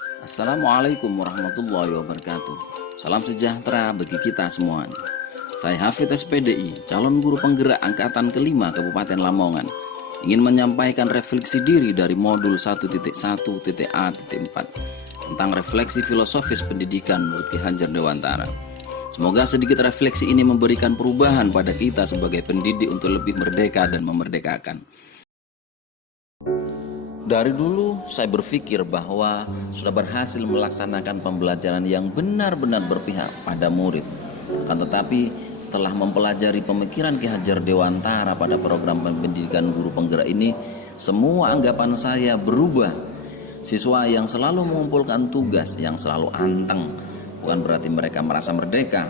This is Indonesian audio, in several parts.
Assalamualaikum warahmatullahi wabarakatuh. Salam sejahtera bagi kita semuanya. Saya Hafid SPDI, calon guru penggerak angkatan kelima Kabupaten Lamongan, ingin menyampaikan refleksi diri dari modul 1.1.A.4 tentang refleksi filosofis pendidikan menurut Ki Hajar Dewantara. Semoga sedikit refleksi ini memberikan perubahan pada kita sebagai pendidik untuk lebih merdeka dan memerdekakan. Dari dulu saya berpikir bahwa sudah berhasil melaksanakan pembelajaran yang benar-benar berpihak pada murid. Akan tetapi setelah mempelajari pemikiran Ki Hajar Dewantara pada program pendidikan guru penggerak ini, semua anggapan saya berubah. Siswa yang selalu mengumpulkan tugas, yang selalu anteng, bukan berarti mereka merasa merdeka.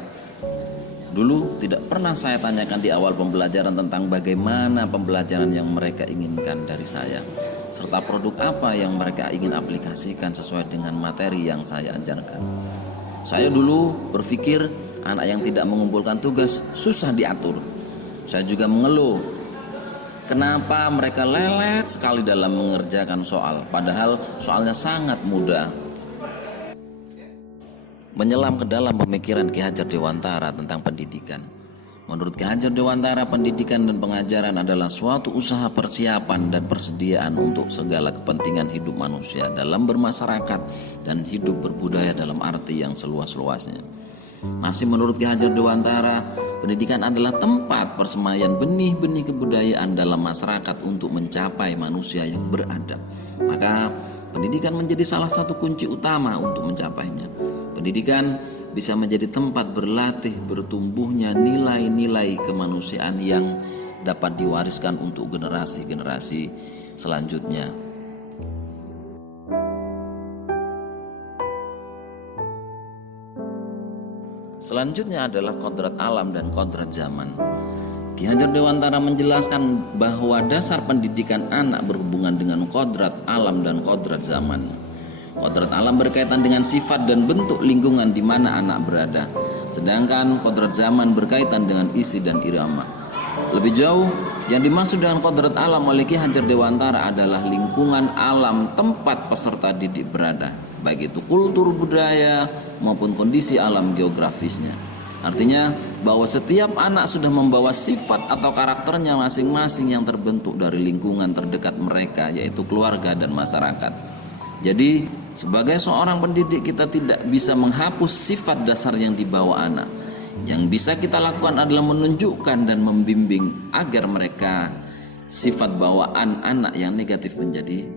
Dulu tidak pernah saya tanyakan di awal pembelajaran tentang bagaimana pembelajaran yang mereka inginkan dari saya, serta produk apa yang mereka ingin aplikasikan sesuai dengan materi yang saya ajarkan. Saya dulu berpikir anak yang tidak mengumpulkan tugas susah diatur. Saya juga mengeluh, kenapa mereka lelet sekali dalam mengerjakan soal, padahal soalnya sangat mudah. Menyelam ke dalam pemikiran Ki Hajar Dewantara tentang pendidikan. Menurut Ki Hajar Dewantara, pendidikan dan pengajaran adalah suatu usaha persiapan dan persediaan untuk segala kepentingan hidup manusia dalam bermasyarakat dan hidup berbudaya dalam arti yang seluas-luasnya. Masih menurut Ki Hajar Dewantara, pendidikan adalah tempat persemaian benih-benih kebudayaan dalam masyarakat untuk mencapai manusia yang beradab. Maka pendidikan menjadi salah satu kunci utama untuk mencapainya. Pendidikan bisa menjadi tempat berlatih bertumbuhnya nilai-nilai kemanusiaan yang dapat diwariskan untuk generasi-generasi selanjutnya. Selanjutnya adalah kodrat alam dan kodrat zaman. Ki Hajar Dewantara menjelaskan bahwa dasar pendidikan anak berhubungan dengan kodrat alam dan kodrat zaman. Kodrat alam berkaitan dengan sifat dan bentuk lingkungan di mana anak berada, sedangkan kodrat zaman berkaitan dengan isi dan irama. Lebih jauh, yang dimaksud dengan kodrat alam oleh Ki Hajar Dewantara adalah lingkungan alam tempat peserta didik berada, baik itu kultur budaya maupun kondisi alam geografisnya. Artinya bahwa setiap anak sudah membawa sifat atau karakternya masing-masing yang terbentuk dari lingkungan terdekat mereka, yaitu keluarga dan masyarakat. Jadi sebagai seorang pendidik kita tidak bisa menghapus sifat dasar yang dibawa anak. Yang bisa kita lakukan adalah menunjukkan dan membimbing agar mereka sifat bawaan anak yang negatif menjadi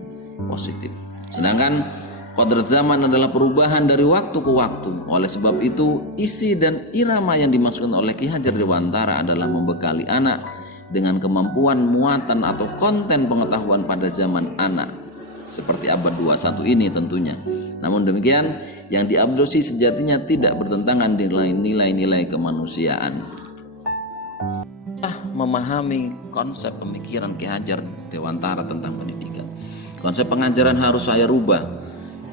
positif. Sedangkan kodrat zaman adalah perubahan dari waktu ke waktu. Oleh sebab itu, isi dan irama yang dimaksudkan oleh Ki Hajar Dewantara adalah membekali anak dengan kemampuan muatan atau konten pengetahuan pada zaman anak, seperti abad 21 ini tentunya. Namun demikian, yang diadopsi sejatinya tidak bertentangan dengan nilai-nilai kemanusiaan. Memahami konsep pemikiran Ki Hajar Dewantara tentang pendidikan. Konsep pengajaran harus saya rubah,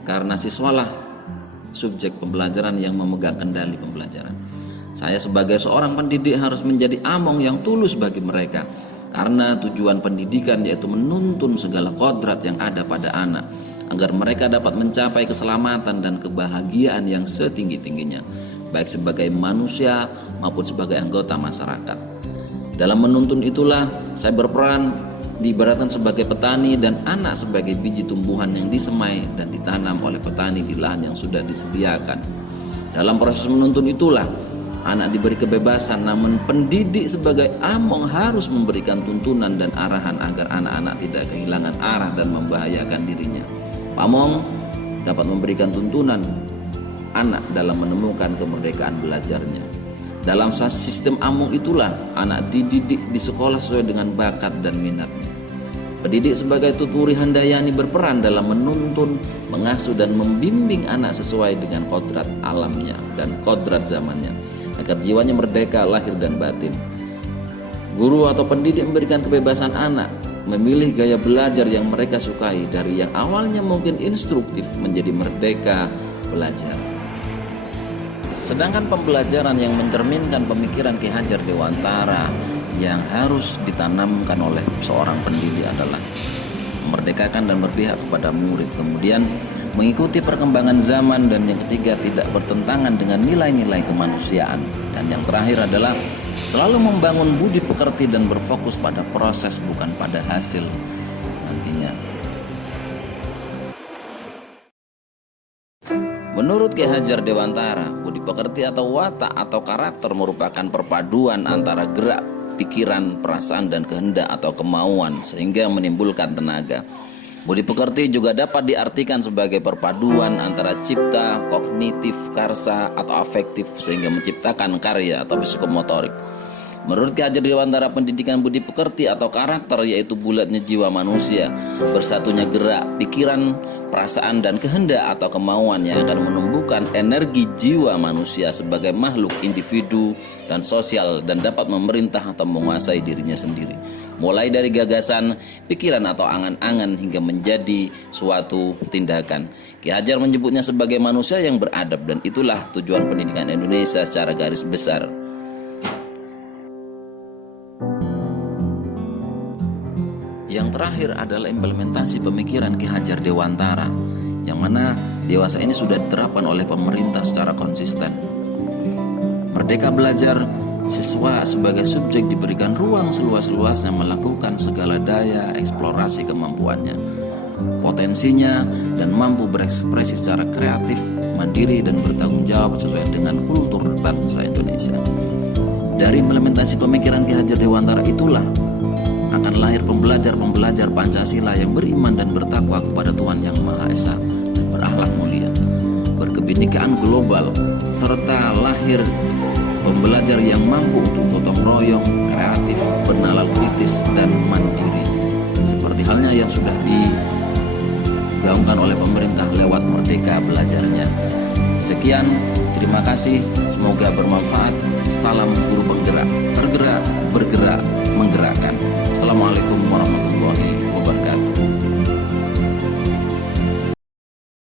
karena siswalah subjek pembelajaran yang memegang kendali pembelajaran. Saya sebagai seorang pendidik harus menjadi among yang tulus bagi mereka, karena tujuan pendidikan yaitu menuntun segala kodrat yang ada pada anak agar mereka dapat mencapai keselamatan dan kebahagiaan yang setinggi-tingginya, baik sebagai manusia maupun sebagai anggota masyarakat. Dalam menuntun itulah saya berperan diibaratkan sebagai petani dan anak sebagai biji tumbuhan yang disemai dan ditanam oleh petani di lahan yang sudah disediakan. Dalam proses menuntun itulah anak diberi kebebasan, namun pendidik sebagai among harus memberikan tuntunan dan arahan agar anak-anak tidak kehilangan arah dan membahayakan dirinya. Pamong dapat memberikan tuntunan anak dalam menemukan kemerdekaan belajarnya. Dalam sistem among itulah anak dididik di sekolah sesuai dengan bakat dan minatnya. Pendidik sebagai tuturi handayani berperan dalam menuntun, mengasuh dan membimbing anak sesuai dengan kodrat alamnya dan kodrat zamannya, agar jiwanya merdeka lahir dan batin. Guru atau pendidik memberikan kebebasan anak memilih gaya belajar yang mereka sukai, dari yang awalnya mungkin instruktif menjadi merdeka belajar. Sedangkan pembelajaran yang mencerminkan pemikiran Ki Hajar Dewantara yang harus ditanamkan oleh seorang pendidik adalah memerdekakan dan berpihak kepada murid. Kemudian mengikuti perkembangan zaman, dan yang ketiga tidak bertentangan dengan nilai-nilai kemanusiaan, dan yang terakhir adalah selalu membangun budi pekerti dan berfokus pada proses bukan pada hasil nantinya. Menurut Ki Hajar Dewantara, budi pekerti atau watak atau karakter merupakan perpaduan antara gerak, pikiran, perasaan, dan kehendak atau kemauan sehingga menimbulkan tenaga. Budi pekerti juga dapat diartikan sebagai perpaduan antara cipta, kognitif, karsa, atau afektif sehingga menciptakan karya atau psikomotorik. Menurut Ki Hajar Dewantara, pendidikan budi pekerti atau karakter yaitu bulatnya jiwa manusia, bersatunya gerak, pikiran, perasaan, dan kehendak atau kemauan yang akan menumbuhkan energi jiwa manusia sebagai makhluk individu dan sosial dan dapat memerintah atau menguasai dirinya sendiri. Mulai dari gagasan, pikiran atau angan-angan hingga menjadi suatu tindakan. Ki Hajar menyebutnya sebagai manusia yang beradab, dan itulah tujuan pendidikan Indonesia secara garis besar. Yang terakhir adalah implementasi pemikiran Ki Hajar Dewantara, yang mana dewasa ini sudah diterapkan oleh pemerintah secara konsisten. Merdeka belajar, siswa sebagai subjek diberikan ruang seluas-luasnya melakukan segala daya eksplorasi kemampuannya, potensinya, dan mampu berekspresi secara kreatif, mandiri, dan bertanggung jawab sesuai dengan kultur bangsa Indonesia. Dari implementasi pemikiran Ki Hajar Dewantara itulah akan lahir pembelajar-pembelajar Pancasila yang beriman dan bertakwa kepada Tuhan Yang Maha Esa dan berakhlak mulia, berkebinekaan global, serta lahir pembelajar yang mampu untuk gotong royong, kreatif, bernalar kritis, dan mandiri, seperti halnya yang sudah digaungkan oleh pemerintah lewat Merdeka Belajarnya. Sekian, terima kasih, semoga bermanfaat. Salam guru penggerak, tergerak